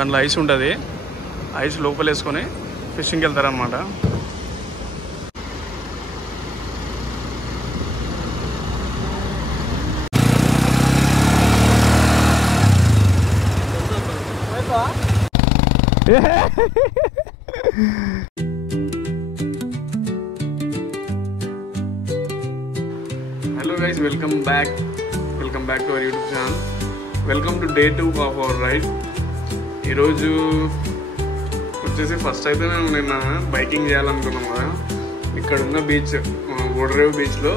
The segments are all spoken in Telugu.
దాంట్లో ఐస్ ఉంటుంది. ఐస్ లోపల వేసుకొని ఫిషింగ్కి వెళ్తారనమాట. Hello guys, welcome back to our YouTube channel. Welcome to day 2 of our ride. ఈరోజు వచ్చేసి ఫస్ట్ అయితే మేము నిన్న బైకింగ్ చేయాలనుకున్నాం కదా. ఇక్కడ ఉన్న బీచ్ ఓడరేవు బీచ్లో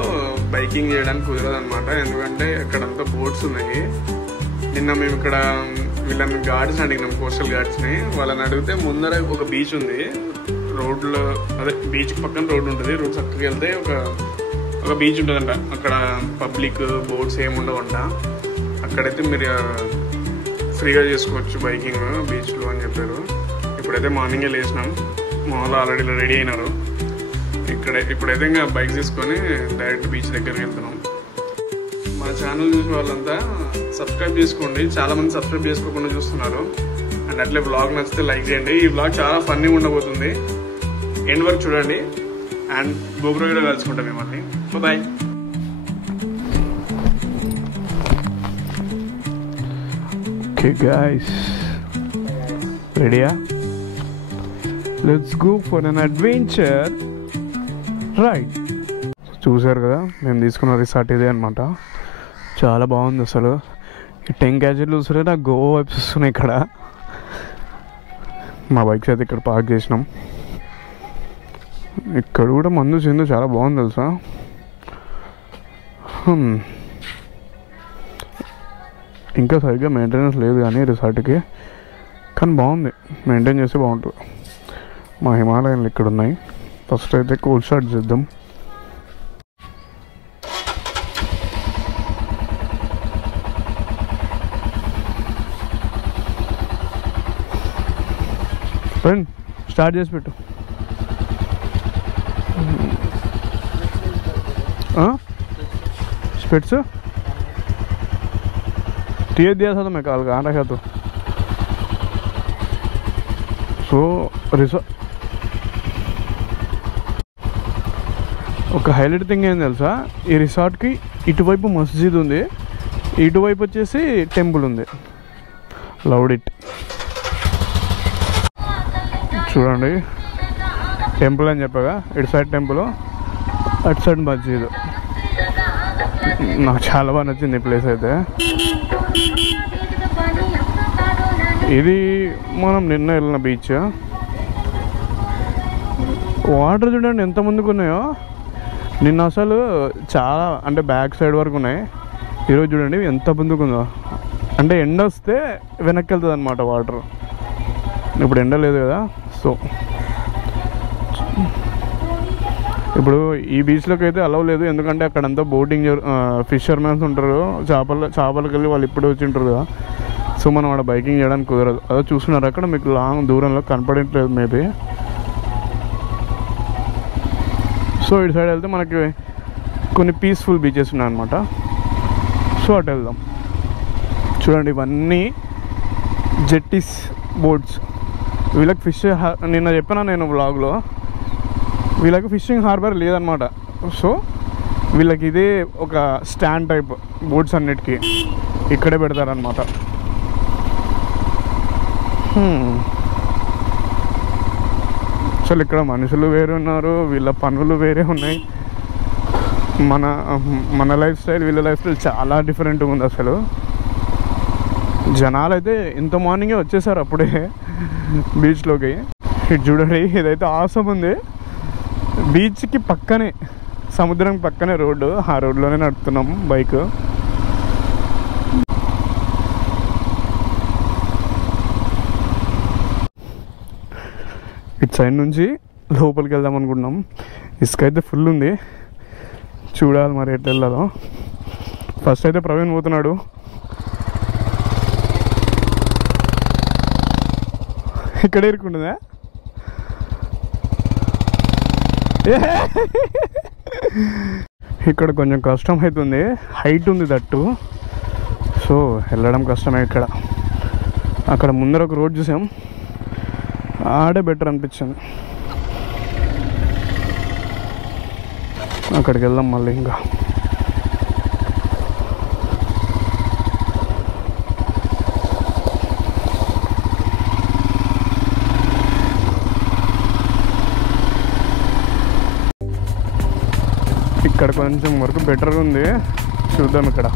బైకింగ్ చేయడానికి కుదరదు అనమాట, ఎందుకంటే ఇక్కడంతా బోట్స్ ఉన్నాయి. నిన్న మేము ఇక్కడ వీళ్ళని గార్డ్స్ అడిగినాం, కోస్టల్ గార్డ్స్ని. వాళ్ళని అడిగితే ముందర ఒక బీచ్ ఉంది, రోడ్లో అదే బీచ్ పక్కన రోడ్డు ఉంటుంది. రోడ్ చక్కగా వెళ్తే ఒక బీచ్ ఉంటుందంట. అక్కడ పబ్లిక్ బోట్స్ ఏమి ఉండవంట. అక్కడైతే మీరు ఫ్రీగా చేసుకోవచ్చు బైకింగ్ బీచ్లో అని చెప్పారు. ఇప్పుడైతే మార్నింగే లేచినాం, మా వాళ్ళు ఆల్రెడీ రెడీ అయినారు. ఇప్పుడైతే ఇంకా బైక్ తీసుకొని డైరెక్ట్ బీచ్ దగ్గరికి వెళ్తున్నాం. మా ఛానల్ చూసే వాళ్ళంతా సబ్స్క్రైబ్ చేసుకోండి, చాలామంది సబ్స్క్రైబ్ చేసుకోకుండా చూస్తున్నారు. అండ్ అట్లే బ్లాగ్ నచ్చితే లైక్ చేయండి. ఈ బ్లాగ్ చాలా ఫన్నీగా ఉండబోతుంది, ఎండ్ వరకు చూడండి. అండ్ గోప్రో వీడియో కలుసుకుంటాం మిమ్మల్ని. Bye. Okay guys, ready? Let's go for an adventure ride. చూసారు కదా, మేము తీసుకున్న రిసార్ట్ ఇదే అనమాట. చాలా బాగుంది అసలు. ఈ 10 గ్యాజెట్లు చూసారే నాకు గోవా వైబ్స్ వస్తున్నాయి. ఇక్కడ మా బైక్స్ అయితే ఇక్కడ పార్క్ చేసినాం. ఇక్కడ కూడా మందు చిందు చాలా బాగుంది తెలుసా. ఇంకా సరిగ్గా మెయింటెనెన్స్ లేదు కానీ రిసార్ట్కి, కానీ బాగుంది, మెయింటైన్ చేస్తే బాగుంటుంది. మా హిమాలయన్లు ఇక్కడ ఉన్నాయి. ఫస్ట్ అయితే కూల్ స్టార్ట్ చేద్దాం. ఫ్రెండ్ స్టార్ట్ చేసి పెట్టు. स्पेट्स टी दिया था तो मैं कॉल कहाँ रखा तो सो ఒక హైలైట్ థింగ్ ఏం తెలుసా, ఈ రిసార్ట్కి ఇటువైపు మస్జిద్ ఉంది, ఇటువైపు వచ్చేసి టెంపుల్ ఉంది. Loved it. చూడండి, టెంపుల్ అని చెప్పగా ఇటు సైడ్ టెంపుల్, అటు సైడ్ మస్జిద్. నాకు చాలా బాగా నచ్చింది ఈ ప్లేస్ అయితే. ఇది మనం నిన్న వెళ్ళిన బీచ్. వాటర్ చూడండి ఎంత ముందుకు ఉన్నాయో. నిన్న అసలు చాలా అంటే బ్యాక్ సైడ్ వరకు ఉన్నాయి, ఈరోజు చూడండి ఎంత ముందుకుందో. అంటే ఎండ వస్తే వెనక్కి వెళ్తుంది అనమాట వాటర్. ఇప్పుడు ఎండ లేదు కదా, సో ఇప్పుడు ఈ బీచ్లోకి అయితే అలవ్ లేదు, ఎందుకంటే అక్కడంతా బోటింగ్ ఫిషర్మెన్స్ ఉంటారు, చేపలకి వెళ్ళి వాళ్ళు ఇప్పుడు వచ్చి ఉంటారు కదా. సో మనం అక్కడ బైకింగ్ చేయడానికి కుదరదు. అదో చూస్తున్నారు అక్కడ మీకు లాంగ్ దూరంలో కనపడట్లేదు మేబీ. సో ఇటు సైడ్ వెళ్తే మనకి కొన్ని పీస్ఫుల్ బీచెస్ ఉన్నాయన్నమాట. సో అటు వెళ్దాం. చూడండి ఇవన్నీ జెట్టీస్, బోట్స్. వీళ్ళకి ఫిష్ నిన్న చెప్పినా నేను వ్లాగ్లో, వీళ్ళకి ఫిషింగ్ హార్బర్ లేదనమాట. సో వీళ్ళకి ఇదే ఒక స్టాండ్ టైప్ బోట్స్ అన్నిటికీ ఇక్కడే పెడతారనమాట. అసలు ఇక్కడ మనుషులు వేరే ఉన్నారు, వీళ్ళ పనులు వేరే ఉన్నాయి. మన లైఫ్ స్టైల్ వీళ్ళ లైఫ్ స్టైల్ చాలా డిఫరెంట్గా ఉంది అసలు. జనాలు అయితే ఇంత మార్నింగే వచ్చేసారు అప్పుడే బీచ్లోకి. ఇటు చూడండి, ఇదైతే ఆసం ఉంది. బీచ్కి పక్కనే, సముద్రం పక్కనే రోడ్డు, ఆ రోడ్లోనే నడుపుతున్నాం బైక్. ఇటు సైడ్ నుంచి లోపలికి వెళ్దాం అనుకుంటున్నాం. ఇసుక అయితే ఫుల్ ఉంది, చూడాలి మరి ఎట్లా వెళ్ళాలో. ఫస్ట్ అయితే ప్రవీణ్ పోతున్నాడు. ఇక్కడ ఇరుకుంటుందా? ఇక్కడ కొంచెం కష్టం అవుతుంది, హైట్ ఉంది దట్టు. సో వెళ్ళడం కష్టమే ఇక్కడ. అక్కడ ముందర ఒక రోడ్ చూసాం, ఆడే బెటర్ అనిపించింది. అక్కడికి వెళ్దాం మళ్ళీ. ఇంకా ఇక్కడ కొంచెం వరకు బెటర్ ఉంది, చూద్దాం. ఇక్కడ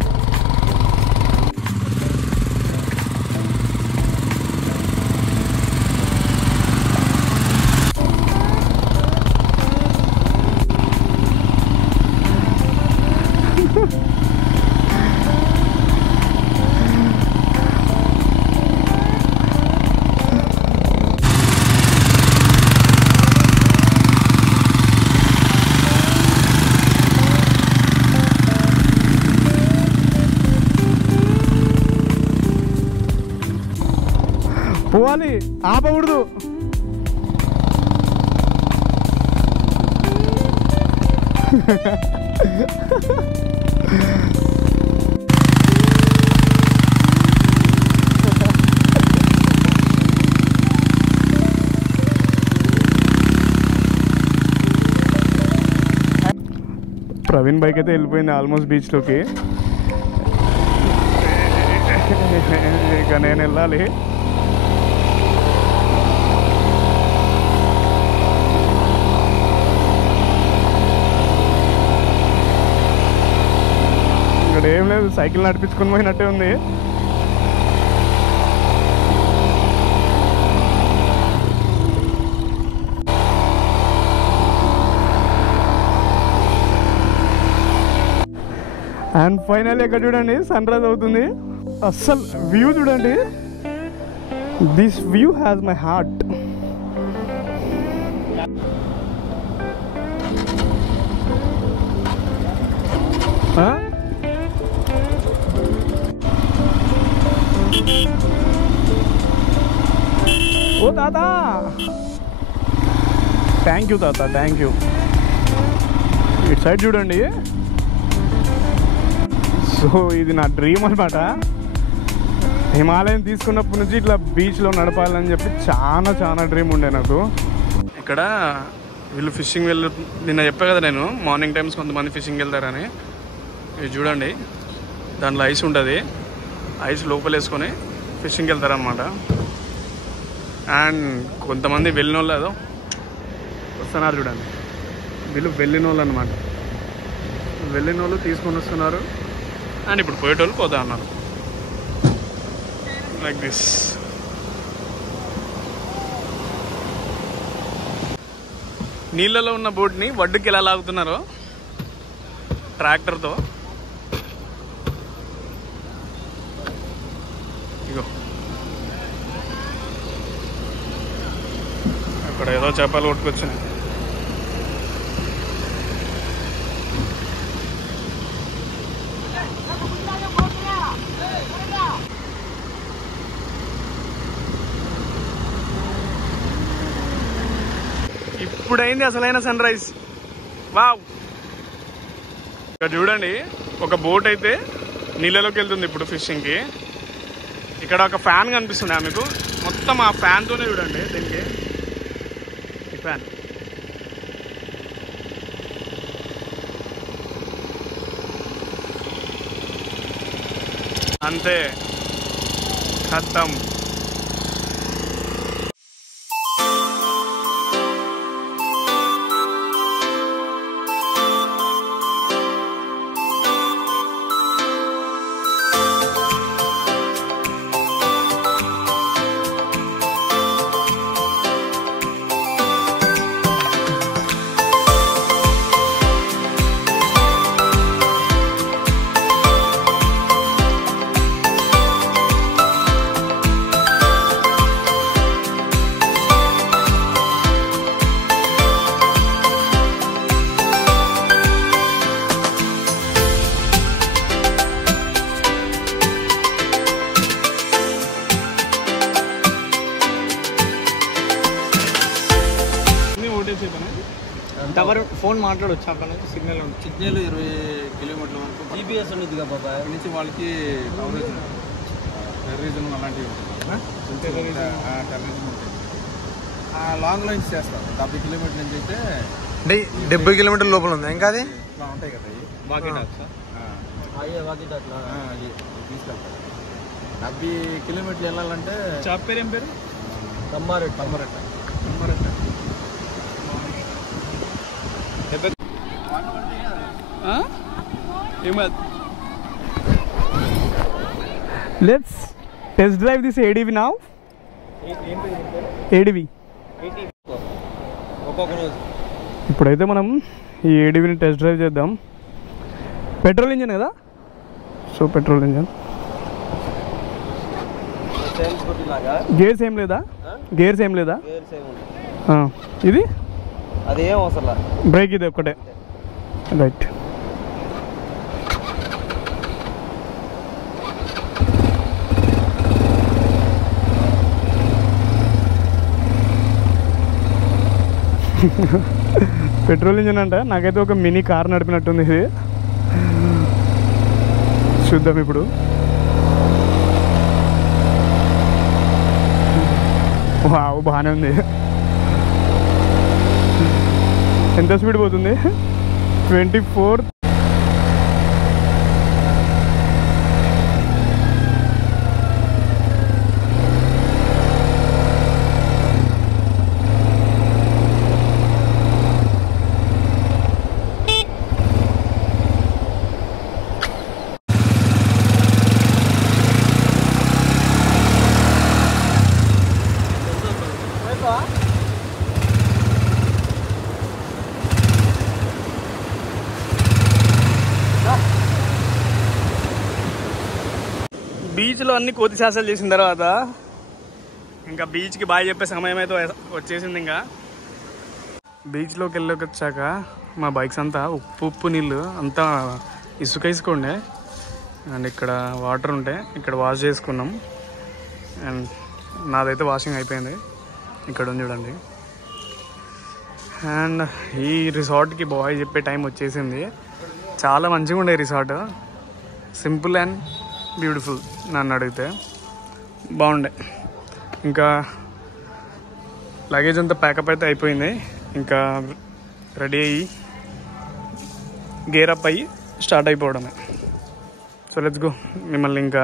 పోవాలి, ఆపకూడదు. ప్రవీణ్ బైక్ అయితే వెళ్ళిపోయింది ఆల్మోస్ట్ బీచ్లోకి. ఇక నేను వెళ్ళాలి. ఇక్కడ ఏం లేదు, సైకిల్ నడిపించుకొని పోయినట్టే ఉంది. అండ్ ఫైనల్ ఇక్కడ చూడండి సన్ రైజ్ అవుతుంది. అస్సలు వ్యూ చూడండి, this view has my heart. ఓ తాత, థ్యాంక్ యూ తాత, థ్యాంక్ యూ. ఇటు సైడ్ చూడండి. సో ఇది నా డ్రీమ్ అనమాట. హిమాలయం తీసుకున్నప్పటి నుంచి ఇట్లా బీచ్లో నడపాలని చెప్పి చాలా చాలా డ్రీమ్ ఉండే నాకు. ఇక్కడ వీళ్ళు ఫిషింగ్ నిన్న చెప్పా కదా నేను, మార్నింగ్ టైమ్స్ కొంతమంది ఫిషింగ్ వెళ్తారని. ఇది చూడండి, దాంట్లో ఐస్ ఉంటుంది, ఐస్ లోపల వేసుకొని ఫిషింగ్కి వెళ్తారనమాట. అండ్ కొంతమంది వెళ్ళిన వాళ్ళు ఏదో వస్తున్నారు చూడండి, వీళ్ళు వెళ్ళిన వాళ్ళు అనమాట. వెళ్ళిన వాళ్ళు తీసుకొని వస్తున్నారు, అండ్ ఇప్పుడు పోయేటోళ్ళు పోతా ఉన్నారు. Like this. నీళ్ళలో ఉన్న బోట్ని ఒడ్డుకి ఎలా లాగుతున్నారో ట్రాక్టర్తో. ఇగో అక్కడ ఏదో చేపలు కొట్టుకొచ్చినాయి. ఇప్పుడైంది అసలైన సన్ రైజ్. వావ్, ఇక్కడ చూడండి ఒక బోట్ అయితే నీళ్ళలోకి వెళ్తుంది ఇప్పుడు ఫిషింగ్కి. ఇక్కడ ఒక ఫ్యాన్ కనిపిస్తుంది మీకు, మొత్తం ఆ ఫ్యాన్తోనే చూడండి. దీనికి ఈ ఫ్యాన్ అంతే, ఖతం. టవర్ ఫోన్ మాట్లాడొచ్చు, అక్కడ నుంచి సిగ్నల్ ఉంది. సిగ్నల్ 20 కిలోమీటర్ల వరకు జీపీఎస్ ఉంది బాబా నుంచి వాళ్ళకి కవరేజ్ టెర్రరిజం అలాంటివి ఉంటాయి. టెర్రరిజం ఉంటాయి. లాంగ్ లైన్స్ చేస్తాం 70 కిలోమీటర్ల నుంచి అయితే అంటే 70 కిలోమీటర్ల లోపల ఉంది ఇంకా అది ఇట్లా ఉంటాయి కదా ఇవి. వాకీ డాక్స్ అది తీసుకెళ్తారు. 70 కిలోమీటర్లు వెళ్ళాలంటే షాప్ పేరు ఏం పేరు? కమ్మరెట్ట. Let's test drive this ADV now. ADV. ఒక్కొక్క రోజు ఇప్పుడైతే మనం ఈ ఏడీవీని టెస్ట్ డ్రైవ్ చేద్దాం. పెట్రోల్ ఇంజన్ కదా, సో పెట్రోల్ ఇంజన్. గేర్స్ ఏం లేదా? ఇది అదేం అవసరం. బ్రేక్ ఇది ఒక్కటే. రైట్. పెట్రోల్ ఇంజన్ అంట. నాకైతే ఒక మినీ కార్ నడిపినట్టుంది ఇది. చూద్దాం ఇప్పుడు. వావ్, బాగానే ఉంది. ఎంత స్పీడ్ పోతుంది? 24. బీచ్లో అన్ని కోతి శాసలు చేసిన తర్వాత ఇంకా బీచ్కి బాయ్ చెప్పే సమయం అయితే వచ్చేసింది. ఇంకా బీచ్లోకి వెళ్ళొచ్చాక మా బైక్స్ అంతా ఉప్పు నీళ్ళు అంతా ఇసుక ఉండే. అండ్ ఇక్కడ వాటర్ ఉంటే ఇక్కడ వాష్ చేసుకున్నాం. అండ్ నాదైతే వాషింగ్ అయిపోయింది. ఇక్కడ ఉంది చూడండి. అండ్ ఈ రిసార్ట్కి బాయ్ చెప్పే టైం వచ్చేసింది. చాలా మంచిగా ఉండే రిసార్ట్, సింపుల్ అండ్ బ్యూటిఫుల్. నన్ను అడిగితే బాగుండే. ఇంకా లగేజ్ అంతా ప్యాకప్ అయితే అయిపోయింది. ఇంకా రెడీ అయ్యి గేర్ అప్ అయ్యి స్టార్ట్ అయిపోవడమే. So let's go. మిమ్మల్ని ఇంకా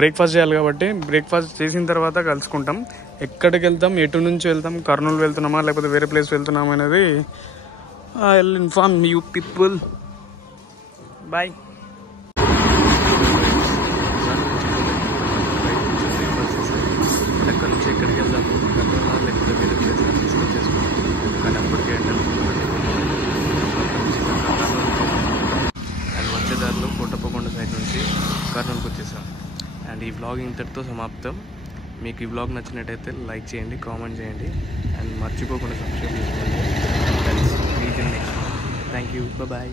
బ్రేక్ఫాస్ట్ చేయాలి కాబట్టి బ్రేక్ఫాస్ట్ చేసిన తర్వాత కలుసుకుంటాం. ఎక్కడికి వెళ్తాం, ఎటు నుంచి వెళ్తాం, కర్నూలు వెళ్తున్నామా లేకపోతే వేరే ప్లేస్ వెళ్తున్నామా అనేది I will inform you people. Bye. అక్కడ నుంచి ఎక్కడికి వెళ్దాము, కర్నూలు లేకపోతే వేరే ప్లేస్ డిస్కస్ చేసుకున్నాం. కానీ అప్పటికే అండ్ వచ్చేదారిలో కోటప్పకొండ సైడ్ నుంచి కర్నూలుకి వచ్చేసాం. అండ్ ఈ వ్లాగ్ ఇంతటితో సమాప్తం. మీకు ఈ వ్లాగ్ నచ్చినట్టయితే లైక్ చేయండి, కామెంట్ చేయండి, అండ్ మర్చిపోకుండా సబ్స్క్రైబ్ చేసుకోండి. Thank you. బాయ్.